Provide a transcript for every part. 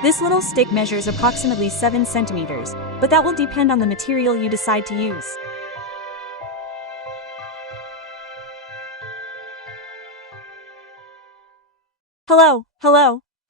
This little stick measures approximately 7 centimeters, but that will depend on the material you decide to use. Hello,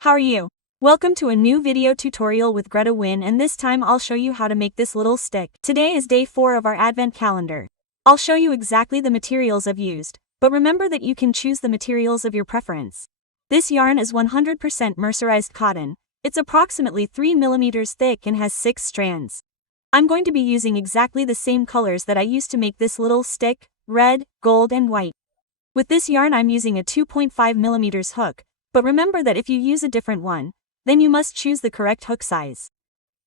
how are you? Welcome to a new video tutorial with GretaWings, and this time I'll show you how to make this little stick. Today is day 4 of our Advent calendar. I'll show you exactly the materials I've used, but remember that you can choose the materials of your preference. This yarn is 100% mercerized cotton. It's approximately 3 millimeters thick and has 6 strands. I'm going to be using exactly the same colors that I used to make this little stick: red, gold and white. With this yarn I'm using a 2.5 millimeters hook, but remember that if you use a different one, then you must choose the correct hook size.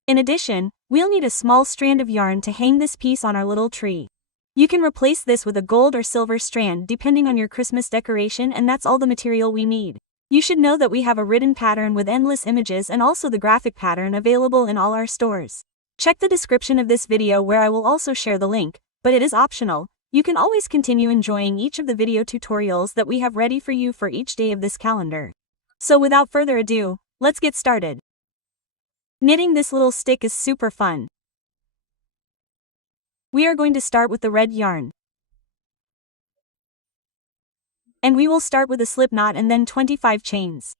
In addition, we'll need a small strand of yarn to hang this piece on our little tree. You can replace this with a gold or silver strand depending on your Christmas decoration, and that's all the material we need. You should know that we have a written pattern with endless images and also the graphic pattern available in all our stores. Check the description of this video where I will also share the link, but it is optional. You can always continue enjoying each of the video tutorials that we have ready for you for each day of this calendar. So without further ado, let's get started. Knitting this little stick is super fun. We are going to start with the red yarn. And we will start with a slip knot and then 25 chains.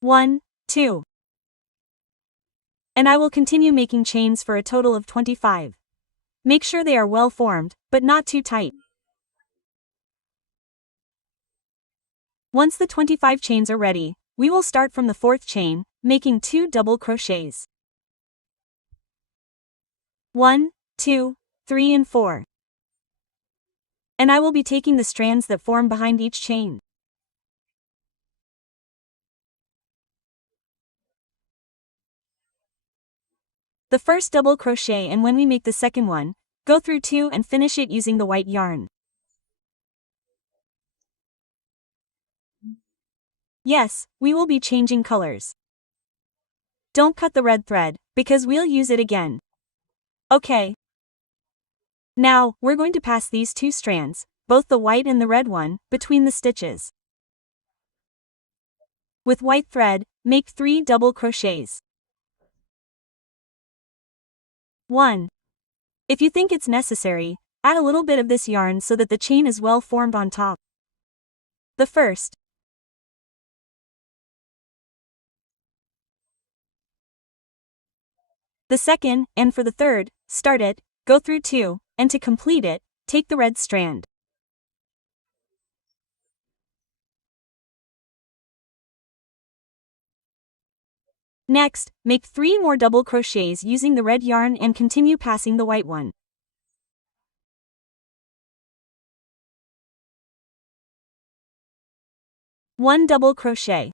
1, 2. And I will continue making chains for a total of 25. Make sure they are well formed, but not too tight. Once the 25 chains are ready, we will start from the 4th chain, making 2 double crochets. 1, 2, 3 and 4. And I will be taking the strands that form behind each chain. The first double crochet, and when we make the second one, go through 2 and finish it using the white yarn. Yes, we will be changing colors. Don't cut the red thread, because we'll use it again. Okay. Now, we're going to pass these 2 strands, both the white and the red one, between the stitches. With white thread, make 3 double crochets. 1. If you think it's necessary, add a little bit of this yarn so that the chain is well formed on top. The first. The second, and for the third, start it, go through 2, and to complete it, take the red strand. Next, make 3 more double crochets using the red yarn and continue passing the white one. One double crochet.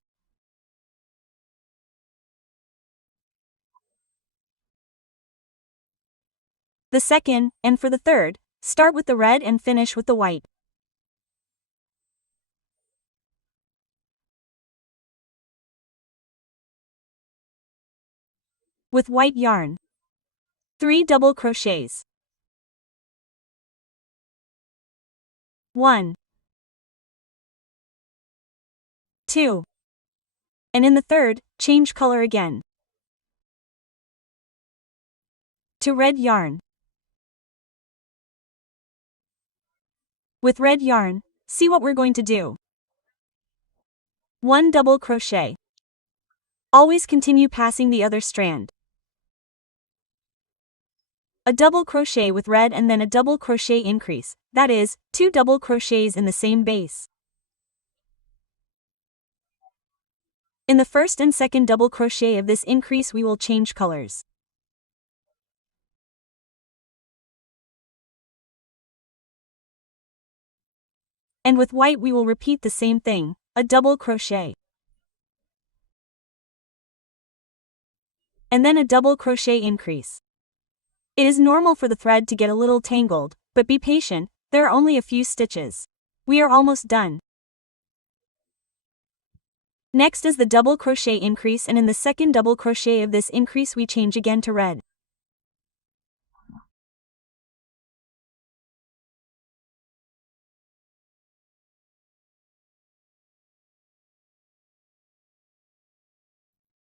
The second, and for the third, start with the red and finish with the white. With white yarn. 3 double crochets. 1, 2. And in the third, change color again. To red yarn. With red yarn, see what we're going to do. 1 double crochet. Always continue passing the other strand. A double crochet with red and then a double crochet increase, that is, 2 double crochets in the same base. In the first and second double crochet of this increase we will change colors. And with white we will repeat the same thing, a double crochet. And then a double crochet increase. It is normal for the thread to get a little tangled, but be patient, there are only a few stitches. We are almost done. Next is the double crochet increase, and in the second double crochet of this increase we change again to red.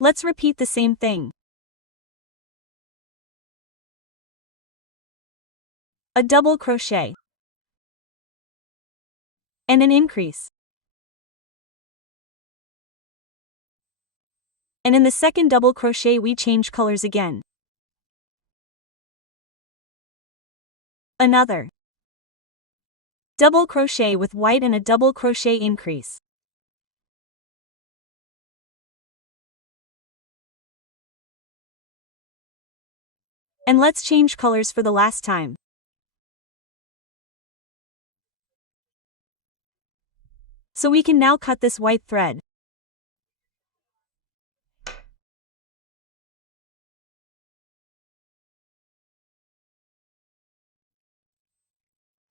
Let's repeat the same thing. A double crochet. And an increase. And in the second double crochet we change colors again. Another double crochet with white and a double crochet increase. And let's change colors for the last time. So we can now cut this white thread.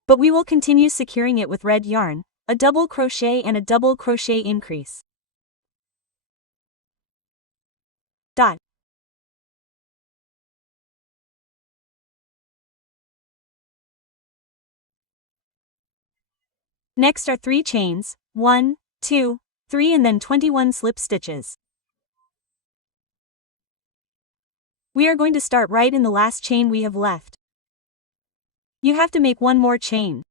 But we will continue securing it with red yarn, a double crochet and a double crochet increase. Dot. Next are 3 chains, 1, 2, 3 and then 21 slip stitches. We are going to start right in the last chain we have left. You have to make one more chain.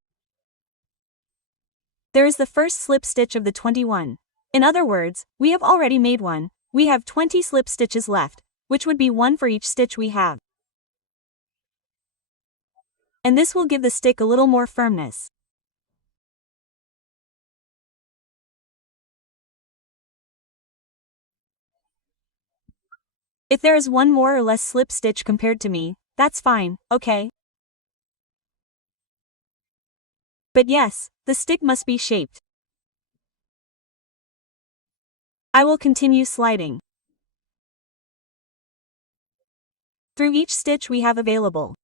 There is the first slip stitch of the 21. In other words, we have already made one, we have 20 slip stitches left, which would be one for each stitch we have. And this will give the stick a little more firmness. If there is one more or less slip stitch compared to me, that's fine, okay? But yes, the stick must be shaped. I will continue sliding through each stitch we have available.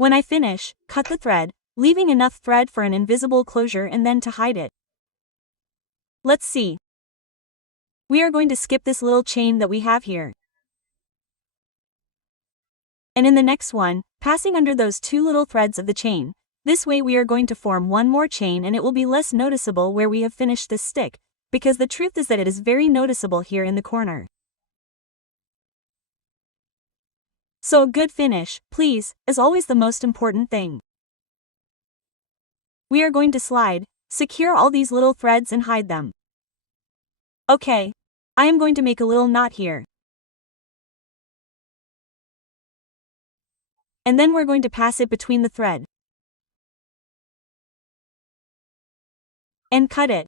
When I finish, cut the thread, leaving enough thread for an invisible closure and then to hide it. Let's see. We are going to skip this little chain that we have here. And in the next one, passing under those 2 little threads of the chain. This way we are going to form one more chain and it will be less noticeable where we have finished this stick, because the truth is that it is very noticeable here in the corner. So a good finish, please, is always the most important thing. We are going to slide, secure all these little threads and hide them. Okay. I am going to make a little knot here. And then we're going to pass it between the thread. And cut it.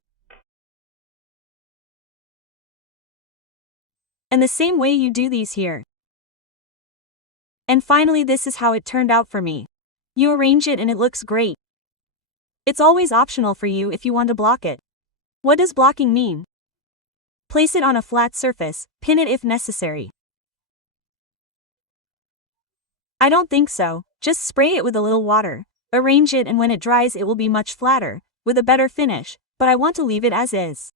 And the same way you do these here. And finally this is how it turned out for me. You arrange it and it looks great. It's always optional for you if you want to block it. What does blocking mean? Place it on a flat surface, pin it if necessary. I don't think so, just spray it with a little water, arrange it and when it dries it will be much flatter, with a better finish, but I want to leave it as is.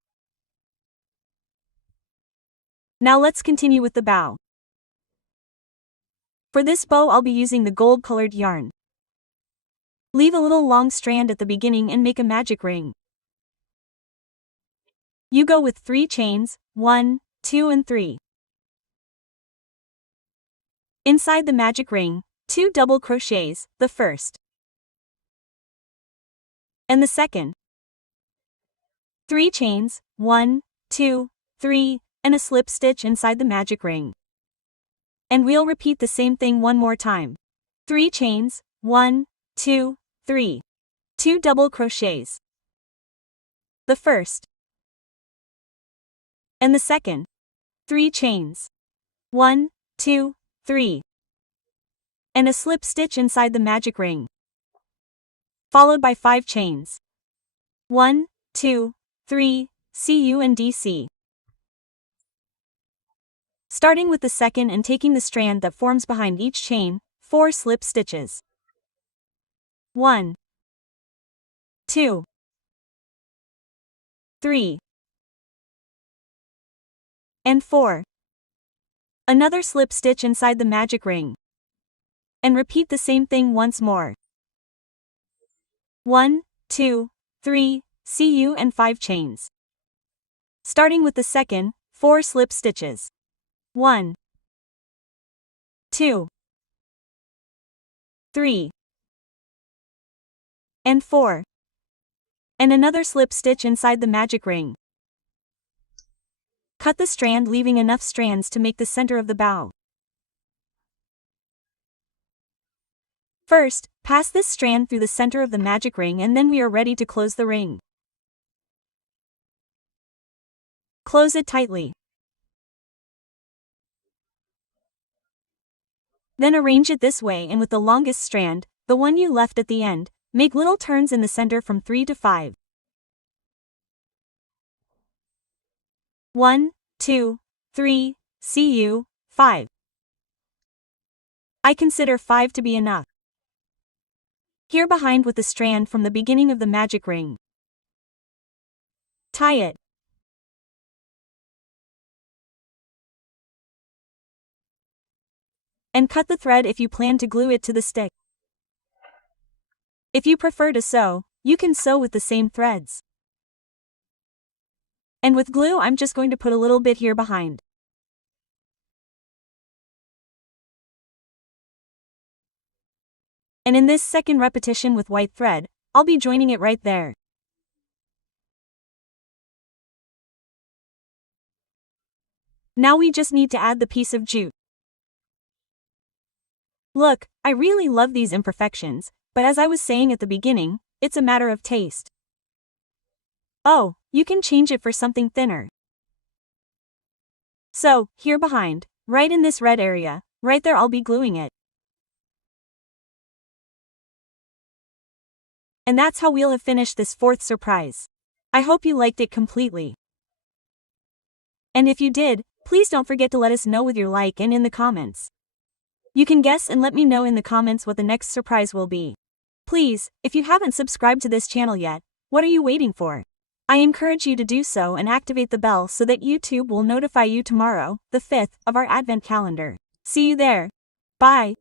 Now let's continue with the bow. For this bow I'll be using the gold-colored yarn. Leave a little long strand at the beginning and make a magic ring. You go with 3 chains, 1, 2 and 3. Inside the magic ring, 2 double crochets, the first and the second. 3 chains, 1, 2, 3, and a slip stitch inside the magic ring. And we'll repeat the same thing one more time. 3 chains, 1, 2, 3. 2 double crochets. The first and the second. 3 chains. 1, 2, 3. And a slip stitch inside the magic ring. Followed by 5 chains. 1, 2, 3, CU and DC. Starting with the second and taking the strand that forms behind each chain, 4 slip stitches. 1, 2, 3, and 4. Another slip stitch inside the magic ring. And repeat the same thing once more. 1, 2, 3, CU and 5 chains. Starting with the second, 4 slip stitches. 1, 2, 3, and 4. And another slip stitch inside the magic ring. Cut the strand, leaving enough strands to make the center of the bow. First, pass this strand through the center of the magic ring and then we are ready to close the ring. Close it tightly. Then arrange it this way, and with the longest strand, the one you left at the end, make little turns in the center from 3 to 5. 1, 2, 3, CU, 5. I consider 5 to be enough. Here behind with the strand from the beginning of the magic ring. Tie it. And cut the thread if you plan to glue it to the stick. If you prefer to sew, you can sew with the same threads. And with glue I'm just going to put a little bit here behind. And in this second repetition with white thread, I'll be joining it right there. Now we just need to add the piece of jute. Look, I really love these imperfections, but as I was saying at the beginning, it's a matter of taste. Oh, you can change it for something thinner. So, here behind, right in this red area, right there I'll be gluing it. And that's how we'll have finished this 4th surprise. I hope you liked it completely. And if you did, please don't forget to let us know with your like and in the comments. You can guess and let me know in the comments what the next surprise will be. Please, if you haven't subscribed to this channel yet, what are you waiting for? I encourage you to do so and activate the bell so that YouTube will notify you tomorrow, the 5th, of our Advent calendar. See you there. Bye.